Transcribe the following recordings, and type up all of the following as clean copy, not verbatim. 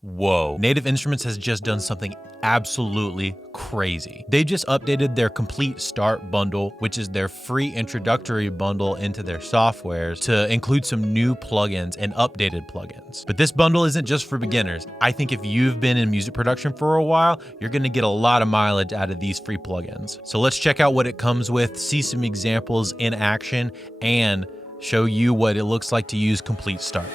Whoa. Native Instruments has just done something absolutely crazy. They just updated their Komplete Start bundle, which is their free introductory bundle into their softwares, to include some new plugins and updated plugins. But this bundle isn't just for beginners. I think if you've been in music production for a while, you're gonna get a lot of mileage out of these free plugins. So let's check out what it comes with, see some examples in action, and show you what it looks like to use Komplete Start.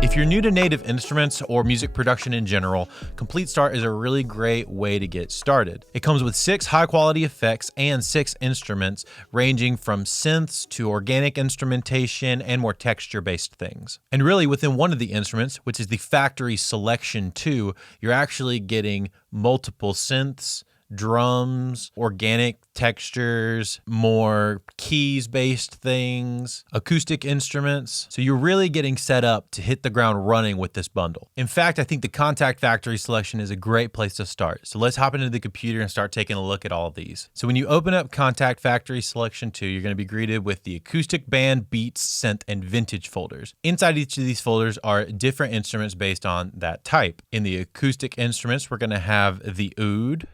If you're new to Native Instruments or music production in general, Komplete Start is a really great way to get started. It comes with 6 high-quality effects and 6 instruments, ranging from synths to organic instrumentation and more texture-based things. And really, within one of the instruments, which is the Factory Selection 2, you're actually getting multiple synths, drums, organic textures, more keys-based things, acoustic instruments. So you're really getting set up to hit the ground running with this bundle. In fact, I think the Kontakt Factory Selection is a great place to start. So let's hop into the computer and start taking a look at all of these. So when you open up Kontakt Factory Selection 2, you're going to be greeted with the acoustic, band, beats, synth, and vintage folders. Inside each of these folders are different instruments based on that type. In the acoustic instruments, we're going to have the oud,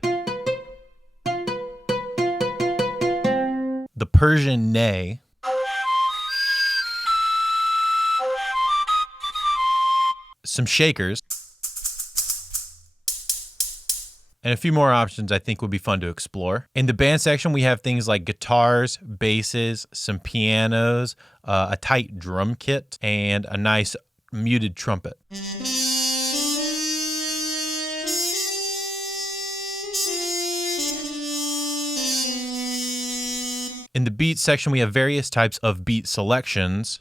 the Persian ney, some shakers, and a few more options I think would be fun to explore. In the band section, we have things like guitars, basses, some pianos, a tight drum kit, and a nice muted trumpet. In the beat section, we have various types of beat selections.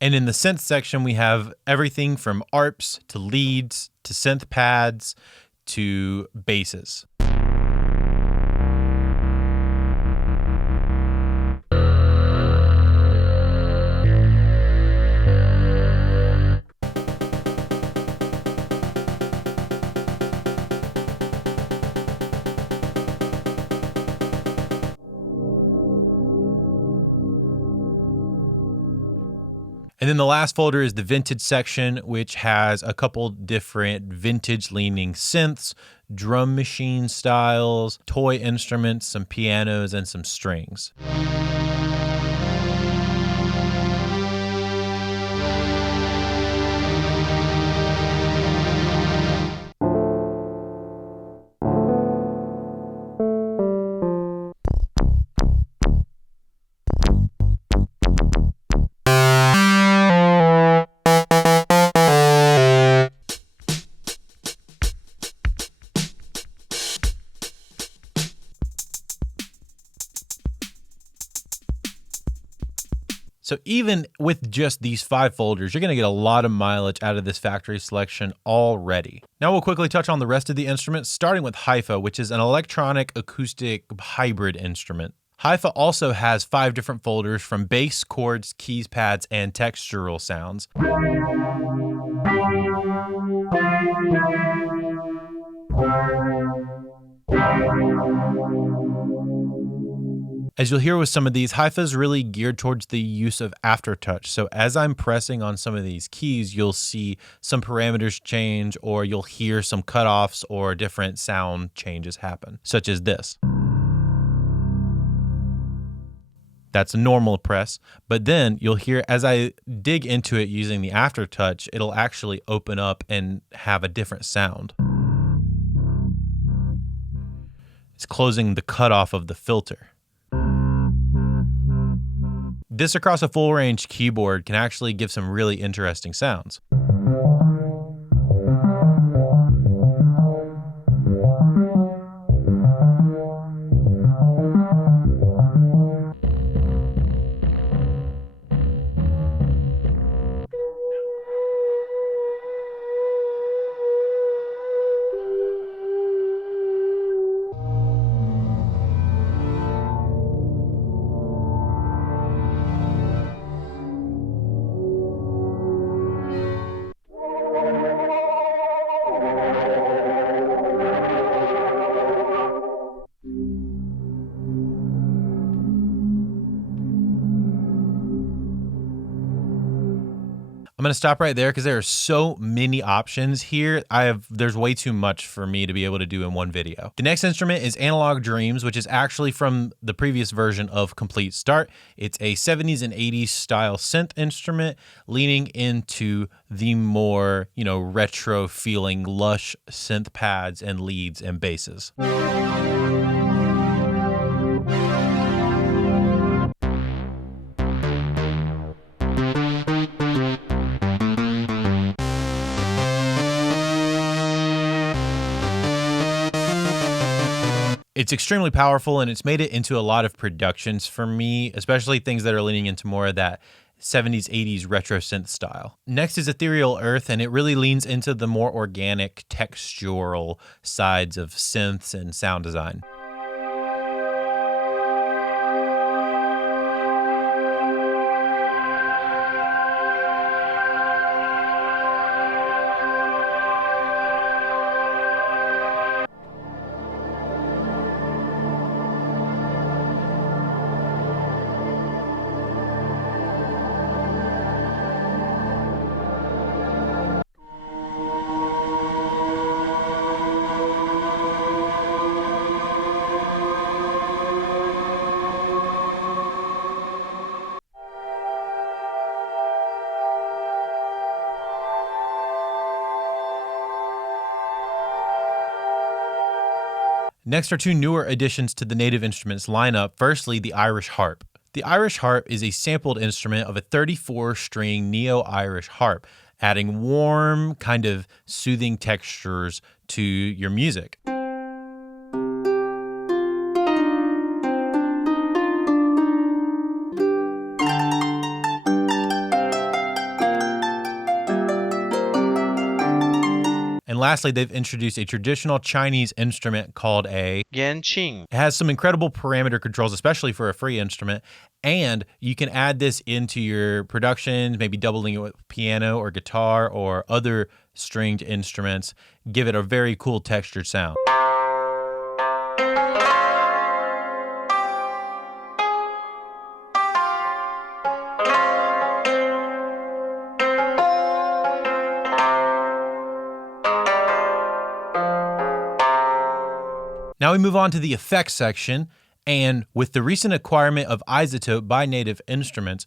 And in the synth section, we have everything from arps to leads to synth pads to basses. And then the last folder is the vintage section, which has a couple different vintage leaning synths, drum machine styles, toy instruments, some pianos, and some strings. So even with just these 5 folders, you're going to get a lot of mileage out of this factory selection already. Now we'll quickly touch on the rest of the instruments, starting with Hypha, which is an electronic acoustic hybrid instrument. Hypha also has 5 different folders from bass, chords, keys, pads, and textural sounds. As you'll hear with some of these, Hypha is really geared towards the use of aftertouch. So as I'm pressing on some of these keys, you'll see some parameters change, or you'll hear some cutoffs or different sound changes happen, such as this. That's a normal press, but then you'll hear as I dig into it using the aftertouch, it'll actually open up and have a different sound. It's closing the cutoff of the filter. This across a full range keyboard can actually give some really interesting sounds. I'm gonna stop right there because there are so many options here. There's way too much for me to be able to do in one video. The next instrument is Analog Dreams, which is actually from the previous version of Komplete Start. It's a 70s and 80s style synth instrument, leaning into the more, retro feeling lush synth pads and leads and basses. It's extremely powerful, and it's made it into a lot of productions for me, especially things that are leaning into more of that 70s, 80s retro synth style. Next is Ethereal Earth, and it really leans into the more organic, textural sides of synths and sound design. Next are two newer additions to the Native Instruments lineup. Firstly, the Irish harp. The Irish harp is a sampled instrument of a 34-string neo-Irish harp, adding warm, kind of soothing textures to your music. And lastly, they've introduced a traditional Chinese instrument called a Yanqing. It has some incredible parameter controls, especially for a free instrument. And you can add this into your productions, maybe doubling it with piano or guitar or other stringed instruments. Give it a very cool textured sound. Now we move on to the effects section, and with the recent acquirement of Isotope by Native Instruments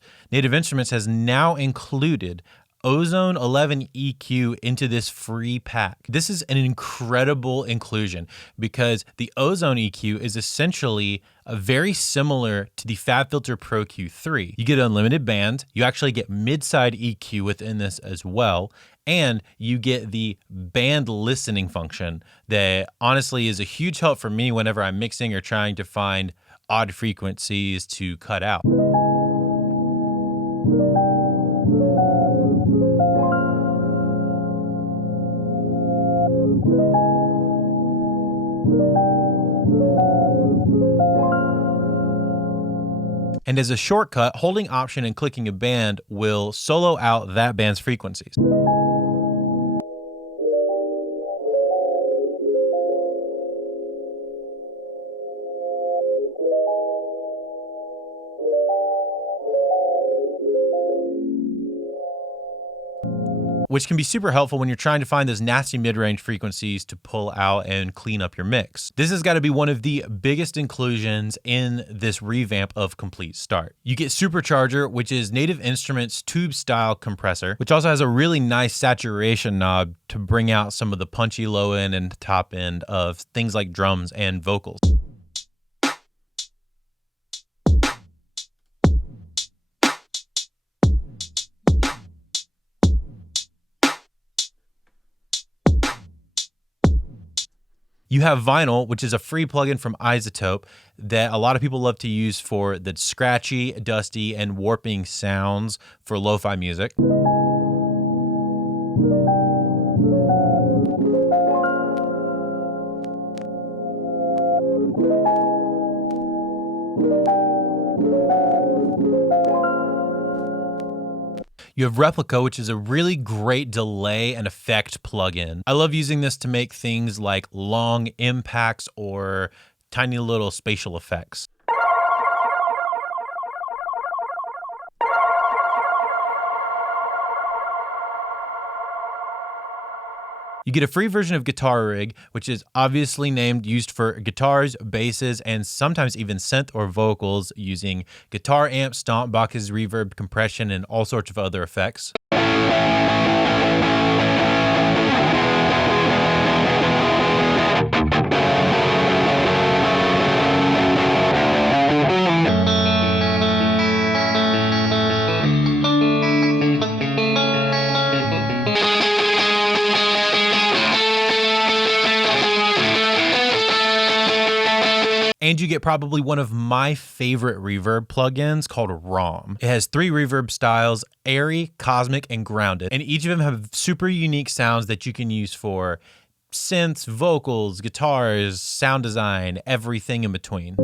has now included Ozone EQ into this free pack. This is an incredible inclusion because the Ozone EQ is essentially very similar to the FabFilter Pro Q3. You get unlimited bands, you actually get mid-side EQ within this as well, and you get the band listening function that honestly is a huge help for me whenever I'm mixing or trying to find odd frequencies to cut out. And as a shortcut, holding Option and clicking a band will solo out that band's frequencies. Which can be super helpful when you're trying to find those nasty mid-range frequencies to pull out and clean up your mix. This has got to be one of the biggest inclusions in this revamp of Komplete Start. You get Supercharger, which is Native Instruments tube-style compressor, which also has a really nice saturation knob to bring out some of the punchy low end and top end of things like drums and vocals. You have Vinyl, which is a free plugin from Isotope that a lot of people love to use for the scratchy, dusty, and warping sounds for lo-fi music. You have Replika, which is a really great delay and effect plugin. I love using this to make things like long impacts or tiny little spatial effects. You get a free version of Guitar Rig, which is obviously used for guitars, basses, and sometimes even synth or vocals using guitar amps, stomp boxes, reverb, compression, and all sorts of other effects. And you get probably one of my favorite reverb plugins called Raum. It has 3 reverb styles: airy, cosmic, and grounded. And each of them have super unique sounds that you can use for synths, vocals, guitars, sound design, everything in between.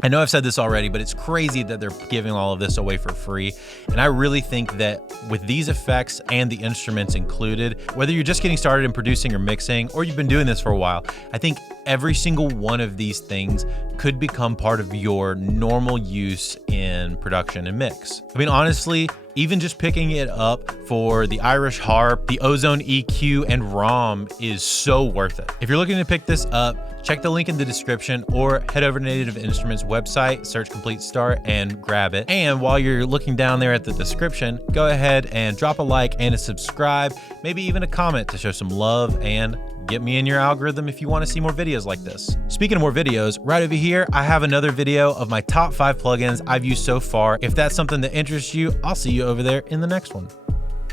I know I've said this already, but it's crazy that they're giving all of this away for free. And I really think that with these effects and the instruments included, whether you're just getting started in producing or mixing, or you've been doing this for a while, I think every single one of these things could become part of your normal use in production and mix. I mean, honestly, even just picking it up for the Irish harp, the Ozone EQ, and Raum is so worth it. If you're looking to pick this up, check the link in the description or head over to Native Instruments website, search Komplete Start, and grab it. And while you're looking down there at the description, go ahead and drop a like and a subscribe, maybe even a comment to show some love and get me in your algorithm if you want to see more videos like this. Speaking of more videos, right over here, I have another video of my top 5 plugins I've used so far. If that's something that interests you, I'll see you over there in the next one.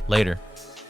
Later.